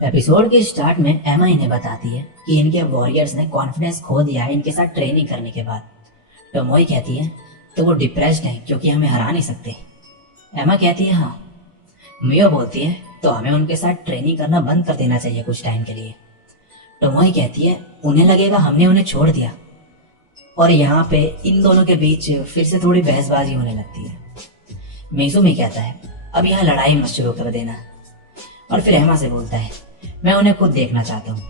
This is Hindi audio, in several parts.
एपिसोड के स्टार्ट में एमा इन्हें बताती है कि इनके वॉरियर्स ने कॉन्फिडेंस खो दिया है इनके साथ ट्रेनिंग करने के बाद। टोमोई कहती है तो वो डिप्रेस्ड हैं क्योंकि हमें हरा नहीं सकते। एमा कहती है हाँ। मियो बोलती है तो हमें उनके साथ ट्रेनिंग करना बंद कर देना चाहिए कुछ टाइम के लिए। टोमोई कहती है उन्हें लगेगा हमने उन्हें छोड़ दिया। और यहाँ पे इन दोनों के बीच फिर से थोड़ी बहसबाजी होने लगती है। मिज़ुमी कहता है अब यहाँ लड़ाई मत शुरू कर देना। और फिर एमा से बोलता है मैं उन्हें खुद देखना चाहता हूँ।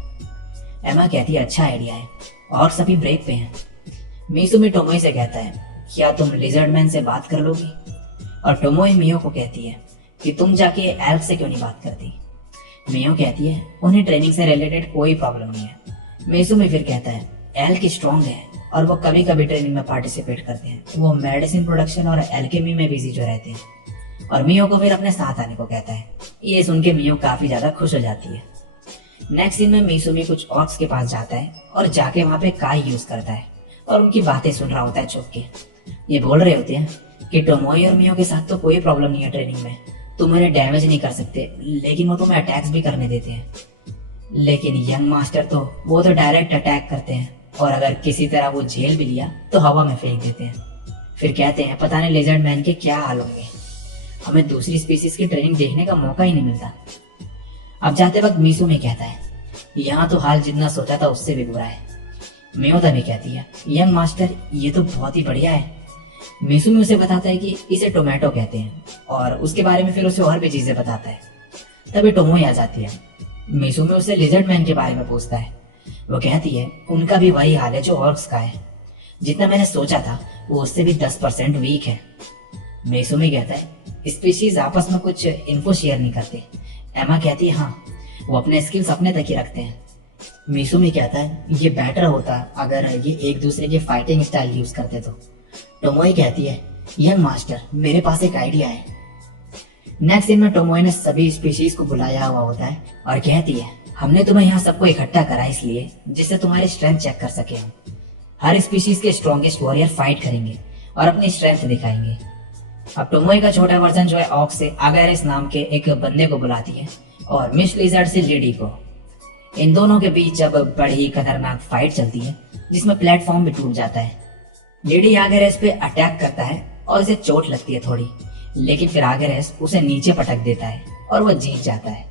एमा कहती है अच्छा आइडिया है और सभी ब्रेक पे हैं। मिज़ुमी टोमोई से कहता है क्या तुम लिजर्ड मैन से बात कर लोगी। और टोमोई मियो को कहती है कि तुम जाके एल्फ से क्यों नहीं बात करती। मियो कहती है उन्हें ट्रेनिंग से रिलेटेड कोई प्रॉब्लम नहीं है। मिज़ुमी फिर कहता है एल्क स्ट्रॉन्ग है और वो कभी कभी ट्रेनिंग में पार्टिसिपेट करते हैं। वो मेडिसिन प्रोडक्शन और एल्केमी में बिजी जो रहते हैं। और मियो को फिर अपने साथ आने को कहता है। ये सुन के मियो काफी ज्यादा खुश हो जाती है। नेक्स्ट सीन में मिज़ुमी कुछ ऑक्स के पास जाता है और जाके वहाँ पे काई यूज करता है और उनकी बातें सुन रहा होता है छुप के। ये बोल रहे होते हैं कि टोमोई और मियो के साथ तो कोई प्रॉब्लम नहीं है ट्रेनिंग में, तुम उन्हें डैमेज नहीं कर सकते, लेकिन वो तुम्हें अटैक्स भी करने देते हैं। लेकिन यंग मास्टर तो वो तो डायरेक्ट अटैक करते हैं और अगर किसी तरह वो झेल भी लिया तो हवा में फेंक देते हैं। फिर कहते हैं पता नहीं लिजर्ड मैन के क्या हाल होंगे, हमें दूसरी स्पीसीज की ट्रेनिंग देखने का मौका ही नहीं मिलता। अब जाते वक्त मिज़ुमी कहता है यहाँ तो हाल जितना सोचा था उससे भी बुरा है। मियोता भी कहती है यंग मास्टर ये तो बहुत ही बढ़िया है। मिज़ुमी उसे बताता है कि इसे टोमेटो कहते हैं और उसके बारे में फिर उसे और भी चीजें बताता है। तभी टोमोई आ जाती है। मिज़ुमी उसे लिजर्ड मैन के बारे में पूछता है। वो कहती है उनका भी वही हाल है जो ऑर्क्स का है, जितना मैंने सोचा था वो उससे भी 10% वीक है। मिज़ुमी कहता है स्पीशीज आपस में कुछ इन्फो शेयर नहीं करते। एमा कहती है हाँ वो अपने स्किल्स अपने तक ही रखते हैं। मिज़ुमी कहता है ये बेटर होता अगर ये एक दूसरे के फाइटिंग स्टाइल यूज करते तो। टोमोई कहती है यंग मास्टर मेरे पास एक आइडिया है। नेक्स्ट दिन में टोमोई ने सभी स्पीशीज को बुलाया हुआ होता है और कहती है हमने तुम्हें यहाँ सबको इकट्ठा करा इसलिए जिससे तुम्हारी स्ट्रेंथ चेक कर सके हम। हर स्पीशीज के स्ट्रॉन्गेस्ट वॉरियर फाइट करेंगे और अपनी स्ट्रेंथ दिखाएंगे। अब टोमोई का छोटा वर्जन जो है ऑक्स से अगैरेस नाम के एक बंदे को बुलाती है और मिस लिजर्ड से लेडी को। इन दोनों के बीच अब बड़ी खतरनाक फाइट चलती है जिसमें प्लेटफॉर्म भी टूट जाता है। लेडी अगैरेस पे अटैक करता है और उसे चोट लगती है थोड़ी, लेकिन फिर अगैरेस उसे नीचे पटक देता है और वो जीत जाता है।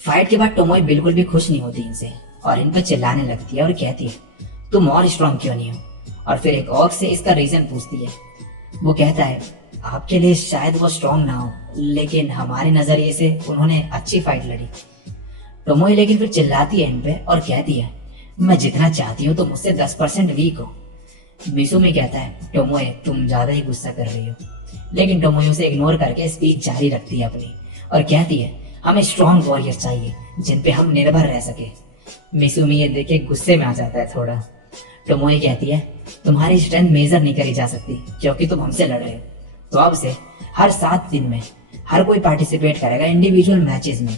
फाइट के बाद टोमोई बिल्कुल भी खुश नहीं होती इनसे और इन पे चिल्लाने लगती है और कहती है तुम और स्ट्रॉन्ग क्यों नहीं हो। और फिर एक ऑक्स से इसका रीजन पूछती है। वो कहता है आपके लिए शायद वो स्ट्रॉन्ग ना हो, लेकिन हमारे नजरिए से उन्होंने अच्छी फाइट लड़ी। टोमोई लेकिन फिर चिल्लाती है इन पे और कहती है मैं जितना चाहती हूँ तो मुझसे 10% वीक हो। मिज़ुमी कहता है टोमोई तुम ज्यादा ही गुस्सा कर रही हो, लेकिन टोमोई उसे इग्नोर करके स्पीच जारी रखती है अपनी और कहती है हमें स्ट्रॉन्ग वॉरियर चाहिए जिन पे हम निर्भर रह सके। मिज़ुमी ये देख के गुस्से में आ जाता है थोड़ा। टोमोई कहती है तुम्हारी स्ट्रेंथ मेजर नहीं करी जा सकती क्योंकि तुम हमसे लड़ रहे हो, तो अब से हर 7 दिन में हर कोई पार्टिसिपेट करेगा इंडिविजुअल मैचेस में।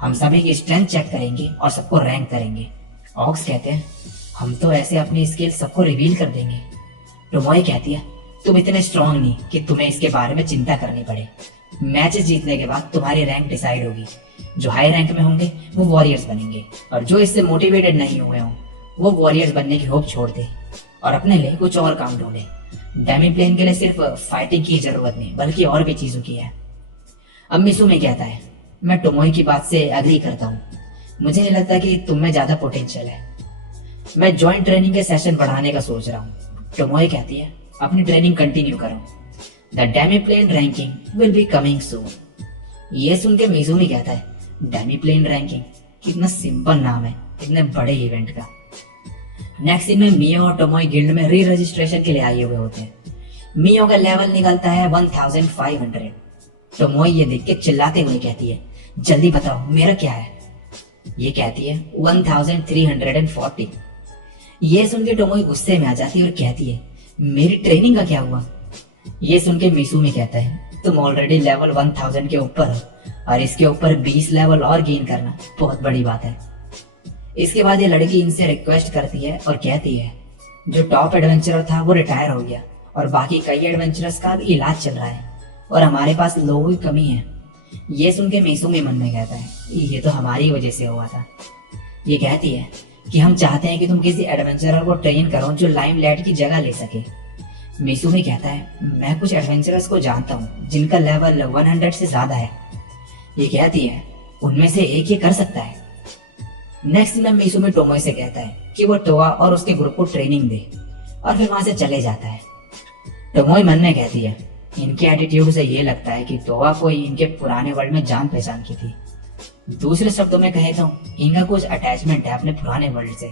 हम सभी की स्ट्रेंथ चेक करेंगे और सबको रैंक करेंगे। ऑक्स कहते हैं हम तो ऐसे अपनी स्किल सबको रिवील कर देंगे। टोमोई कहती है तुम इतने स्ट्रॉन्ग नहीं कि तुम्हें इसके बारे में चिंता करनी पड़े। मैचेस जीतने के बाद तुम्हारी रैंक डिसाइड होगी। जो हाई रैंक में होंगे वो वॉरियर्स बनेंगे और जो इससे मोटिवेटेड नहीं हुए हों वो वॉरियर्स बनने की होप छोड़ दे और अपने लिए कुछ और काम ढूंढे। डेमी प्लेन के लिए सिर्फ फाइटिंग की जरूरत नहीं बल्कि और भी चीजों की है। अब मिज़ुमी कहता है मैं टोमोई की बात से एग्री करता हूँ, मुझे नहीं लगता कि तुम में ज्यादा पोटेंशियल है। मैं जॉइंट ट्रेनिंग के सेशन बढ़ाने का सोच रहा हूँ। टोमोई कहती है अपनी ट्रेनिंग कंटिन्यू करो, the demi plane ranking will be coming soon. ये सुन के मिज़ुमी कहता है डेमी प्लेन रैंकिंग कितना सिंपल नाम है इतने बड़े इवेंट का। नेक्स्ट सीन में मियो और टोमोई गिल्ड में री रजिस्ट्रेशन के लिए आए हुए होते हैं। मियो का लेवल निकलता है 1500। टोमोई ये देख के चिल्लाते हुए कहती है जल्दी बताओ मेरा क्या है। ये कहती है 1340। ये सुन के टोमोई गुस्से में आ जाती है और कहती है मेरी ट्रेनिंग का क्या हुआ। ये सुन के मिज़ुमी कहता है तुम ऑलरेडी लेवल 1000 के ऊपर हो और इसके ऊपर 20 लेवल और गेन करना बहुत बड़ी बात है। इसके बाद ये लड़की इनसे रिक्वेस्ट करती है और कहती है जो टॉप एडवेंचरर था वो रिटायर हो गया और बाकी कई एडवेंचरर्स का भी इलाज चल रहा है और हमारे पास लोगों की कमी है। ये सुन के मीसूमी मन में कहता है ये तो हमारी वजह से हुआ था। ये कहती है कि हम चाहते हैं कि तुम किसी एडवेंचरर को ट्रेन करो जो लाइमलाइट की जगह ले सके। मीसूमी कहता है मैं कुछ एडवेंचरर्स को जानता हूँ जिनका लेवल 100 से ज्यादा है। ये कहती है उनमें से एक ये कर सकता है। नेक्स्ट में मीसूमी टोमोई से कहता है कि वो टोआ और उसके ग्रुप को ट्रेनिंग दे और फिर वहां से चले जाता है। टोमोई मन में कहती है इनके एटीट्यूड से ये लगता है कि टोआ कोई इनके पुराने वर्ल्ड में जान पहचान की थी। दूसरे शब्दों में कहे तो इनका कुछ अटैचमेंट है अपने पुराने वर्ल्ड से।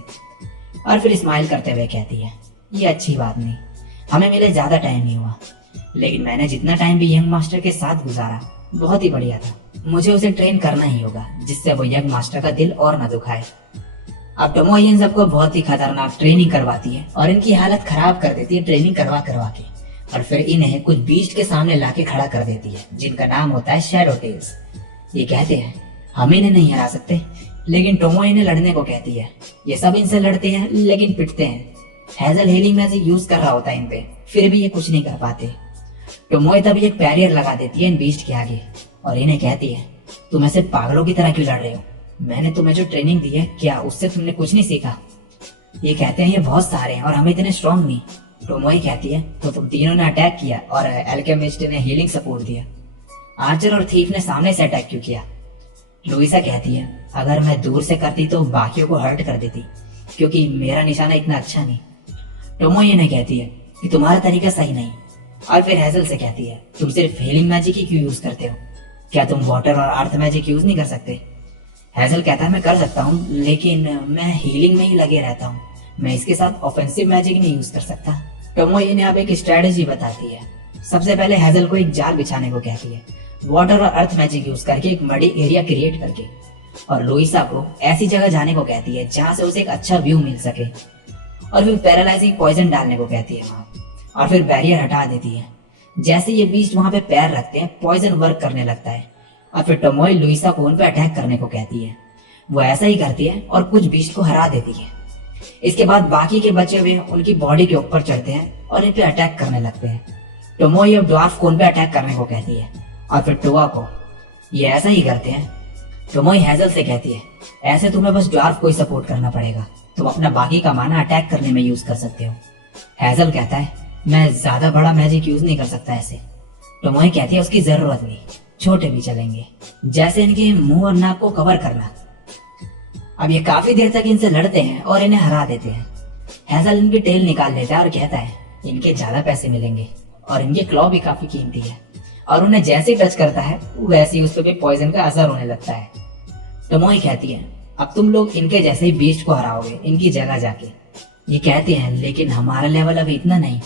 और फिर स्माइल करते हुए कहती है ये अच्छी बात नहीं, हमें मिले ज्यादा टाइम नहीं हुआ, लेकिन मैंने जितना टाइम भी यंग मास्टर के साथ गुजारा बहुत ही बढ़िया था। मुझे उसे ट्रेन करना ही होगा जिससे वो यंग मास्टर का दिल और न दुखाए। अब टोमोई इन सबको बहुत ही खतरनाक ट्रेनिंग करवाती है और इनकी हालत खराब कर देती है ट्रेनिंग करवा करवा के, और फिर इन्हें कुछ बीस्ट के सामने लाके खड़ा कर देती है जिनका नाम होता है शैडो टेल्स। ये कहते हैं हम इन्हें नहीं हरा सकते, लेकिन टोमोई इन्हें लड़ने को कहती है। ये सब इनसे लड़ते हैं लेकिन पिटते हैं। हेजल हीलिंग मैजिक यूज कर रहा होता है इन पे, फिर भी ये कुछ नहीं कर पाते। टोमोई तभी एक बैरियर लगा देती है इन बीस्ट के आगे और इन्हें कहती है तुम ऐसे पागलों की तरह क्यों लड़ रहे हो? मैंने तुम्हें जो ट्रेनिंग दी है क्या उससे तुमने कुछ नहीं सीखा? ये कहते हैं ये बहुत सारे हैं और हम इतने स्ट्रॉन्ग नहीं। टोमोई कहती है तो तुम तीनों ने अटैक किया और एल्केमिस्ट ने हीलिंग सपोर्ट दिया, आर्चर और थीफ ने सामने से अटैक क्यों किया? लुइसा कहती है अगर मैं दूर से करती तो बाकियों को हर्ट कर देती क्योंकि मेरा निशाना इतना अच्छा नहीं। टोमोई इन्हें कहती है कि तुम्हारा तरीका सही नहीं, और फिर हेजल से कहती है तुम सिर्फ हीलिंग मैजिक ही क्यों यूज करते हो? क्या तुम वाटर और अर्थ मैजिक यूज नहीं कर सकते? हेजल कहता है मैं कर सकता हूँ लेकिन मैं हीलिंग में ही लगे रहता हूँ, मैं इसके साथ ऑफेंसिव मैजिक नहीं यूज कर सकता। टोमोई इन्हें अब एक स्ट्रेटेजी बताती है। सबसे पहले हेजल को एक जाल बिछाने को कहती है वाटर और अर्थ मैजिक यूज करके एक मडी एरिया क्रिएट करके, और लुइसा को ऐसी जगह जाने को कहती है जहां से उसे एक अच्छा व्यू मिल सके, और फिर पैरालाइजिंग पॉइजन डालने को कहती है वहां, और फिर बैरियर हटा देती है। जैसे ये बीस्ट वहां पे पैर रखते हैं पॉइजन वर्क करने लगता है, और फिर टोमोई लुइसा को उन पे अटैक करने को कहती है। वो ऐसा ही करती है और कुछ बीस्ट को हरा देती है। इसके बाद बाकी के बचे हुए उनकी बॉडी के ऊपर चढ़ते हैं और इन पे अटैक करने लगते हैं। टोमोई अब ड्वार्फ को उन पे अटैक करने को कहती है और फिर टोआ को। ये ऐसा ही करते हैं। टोमोई हेजल से कहती है ऐसे तुम्हें बस ड्वार्फ को ही सपोर्ट करना पड़ेगा, तुम अपना बाकी का माना अटैक करने में यूज कर सकते हो। हेजल कहता है मैं ज्यादा बड़ा मैजिक यूज नहीं कर सकता ऐसे। टोमोई कहती है उसकी जरूरत नहीं, छोटे भी चलेंगे, जैसे इनके मुंह और नाक को कवर करना। अब ये काफी देर तक इनसे लड़ते हैं और इन्हें हरा देते हैं। हेजल इनकी टेल निकाल लेता है और कहता है इनके ज्यादा पैसे मिलेंगे, और इनके क्लॉ भी काफी कीमती है, और उन्हें जैसे ही टच करता है वैसे ही उस पर भी पॉइजन का असर होने लगता है। टोमोई कहती है अब तुम लोग इनके जैसे ही बीस्ट को हराओगे इनकी जगह जाके। ये कहते हैं लेकिन हमारा लेवल अभी इतना नहीं।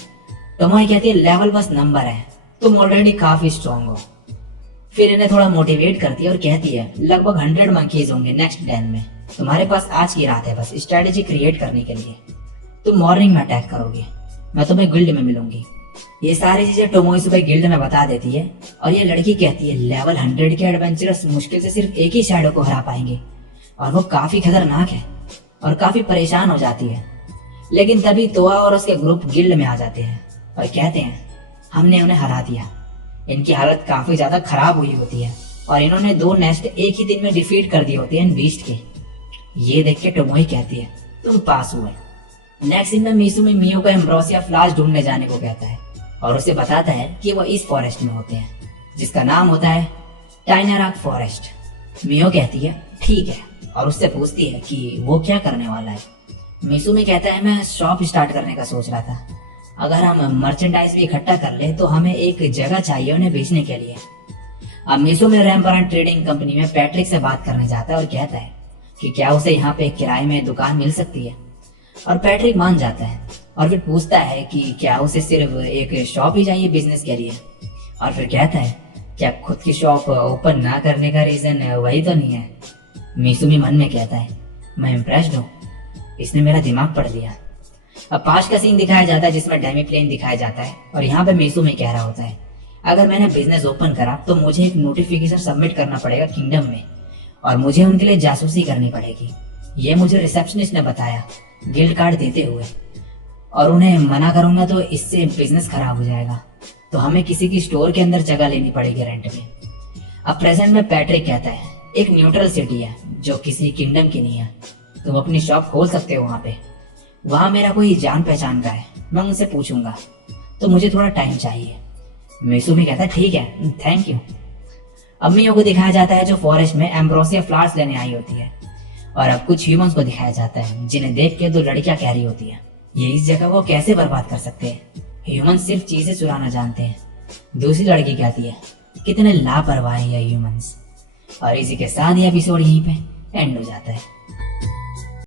टोमोई कहती है लेवल बस नंबर है, तुम ऑलरेडी काफी स्ट्रॉन्ग हो। फिर इन्हें थोड़ा मोटिवेट करती है और कहती है लगभग 100 मंकीज होंगे नेक्स्ट डैन में, तुम्हारे पास आज की रात है बस स्ट्रेटेजी क्रिएट करने के लिए। तुम मॉर्निंग में अटैक करोगे, मैं तुम्हें गिल्ड में मिलूंगी। ये सारी चीजें टोमोई सुबह गिल्ड में बता देती है, और ये लड़की कहती है लेवल 100 के एडवेंचरर्स मुश्किल से सिर्फ एक ही शैडो को हरा पाएंगे, और वो काफी खतरनाक है, और काफी परेशान हो जाती है। लेकिन तभी तोआ और उसके ग्रुप गिल्ड में आ जाते हैं और कहते हैं हमने उन्हें हरा दिया। इनकी हालत काफी ज्यादा खराब हुई होती है और इन्होंने 2 नेस्ट एक ही दिन में डिफीट कर दिए होते हैं इन बीस्ट के। ये देख के टोमोई कहती है तुम पास हुए। नेक्स्ट दिन में मीसूमी मियो को एम्ब्रोसिया फ्लावर्स ढूंढने जाने को कहता है और उसे बताता है कि वो इस फॉरेस्ट में होते हैं जिसका नाम होता है टाइनाराक फॉरेस्ट। मियो कहती है ठीक है, और उससे पूछती है कि वो क्या करने वाला है। मीसूमी कहता है मैं शॉप स्टार्ट करने का सोच रहा था, अगर हम मर्चेंडाइज भी इकट्ठा कर ले तो हमें एक जगह चाहिए उन्हें बेचने के लिए। अब मीसूमी रैम्परांट ट्रेडिंग कंपनी में पैट्रिक से बात करने जाता है और कहता है कि क्या उसे यहाँ पे किराए में दुकान मिल सकती है, और पैट्रिक मान जाता है और फिर पूछता है कि क्या उसे सिर्फ एक शॉप ही चाहिए बिजनेस के लिए, और फिर कहता है क्या खुद की शॉप ओपन ना करने का रीजन वही तो नहीं है। मीसूमी मन में कहता है मैं इम्प्रेस्ड हूँ, इसने मेरा दिमाग पढ़ लिया। अब पास का सीन दिखाया जाता है जिसमें डेमी प्लेन दिखाया जाता है, और यहाँ पे मीसूमी कह रहा होता है अगर मैंने बिजनेस ओपन करा तो मुझे एक नोटिफिकेशन सबमिट करना पड़ेगा किंगडम में, और मुझे उनके लिए जासूसी करनी पड़ेगी। ये मुझे रिसेप्शनिस्ट ने बताया गिल्ड कार्ड देते हुए, और उन्हें मना करूंगा तो इससे बिजनेस खराब हो जाएगा, तो हमें किसी की स्टोर के अंदर जगह लेनी पड़ेगी रेंट में। अब प्रेजेंट में पैट्रिक कहता है एक न्यूट्रल सिटी है जो किसी किंगडम की नहीं है, तुम अपनी शॉप खोल सकते हो वहां पे। वहां मेरा कोई जान पहचान का है, मैं उनसे पूछूंगा, तो मुझे थोड़ा टाइम चाहिए। मिसुमी कहता है ठीक है, थैंक यू। अब मियो को दिखाया जाता है जो फॉरेस्ट में एम्ब्रोसिया फ्लावर्स लेने आई होती है, और अब कुछ ह्यूमंस को दिखाया जाता है जिन्हें देख के दो लड़कियां कह रही होती है ये इस जगह को कैसे बर्बाद कर सकते हैं, ह्यूमंस सिर्फ चीजें चुराना जानते हैं। दूसरी लड़की कहती है कितने लापरवाह है ह्यूमंस। और इसी के साथ ये एपिसोड यहीं पे एंड हो जाता है।